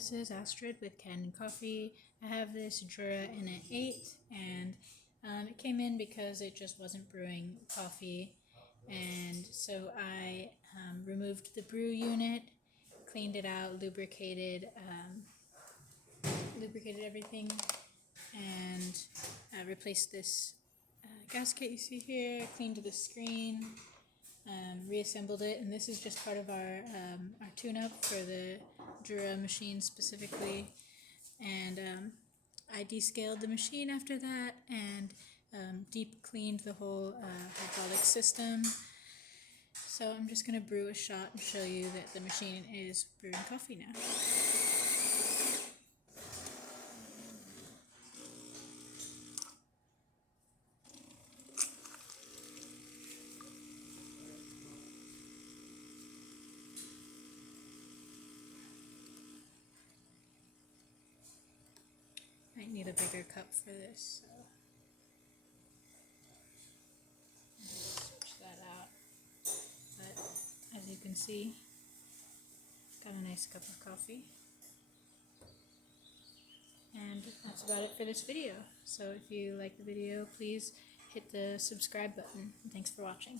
this is Astrid with Kanen Coffee. I have this Jura in an 8, and it came in because it just wasn't brewing coffee, and so I removed the brew unit, cleaned it out, lubricated everything, and replaced this gasket you see here, cleaned the screen, reassembled it, and this is just part of our tune-up for the Jura machine specifically. And I descaled the machine after that and deep cleaned the whole hydraulic system. So I'm just going to brew a shot and show you that the machine is brewing coffee now. Might need a bigger cup for this, so switch that out. But as you can see, got a nice cup of coffee. And that's about it for this video. So if you like the video, please hit the subscribe button. Thanks for watching.